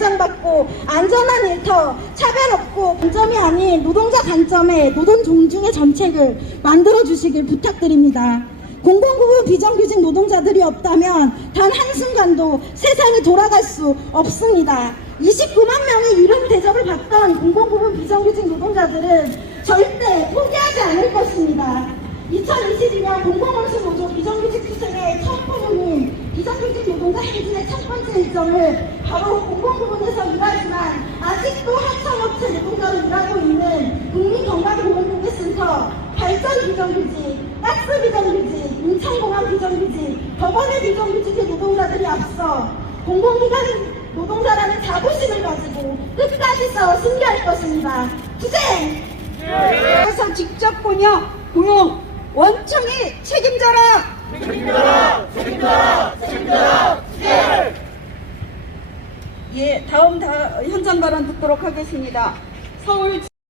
보장받고 안전한 일터, 차별 없고 관점이 아닌 노동자 관점의 노동 존중의 정책을 만들어 주시길 부탁드립니다. 공공부문 비정규직 노동자들이 없다면 단 한순간도 세상이 돌아갈 수 없습니다. 29만 명의 유령 대접을 받던 공공부문 비정규직 노동자들은 절대 포기하지 않을 것입니다. 2022년 공공원수 노조 비정규직 투쟁의 첫 부분인 비정규직 노동자 행진 번째 일정을 바로 공공부문에서 일하지만 아직도 하청업체 노동자로 일하고 있는 국민건강보험공개센터 발전 비정규직, 가스 비정규직, 인천공항 비정규직, 법원의 비정규직의 노동자들이 앞서 공공기관 노동자라는 자부심을 가지고 끝까지 싸워 승리할 것입니다. 투쟁! 그래서 직접 고용, 고용 원청이 책임져라. 예, 다음 다, 현장 발언 듣도록 하겠습니다. 서울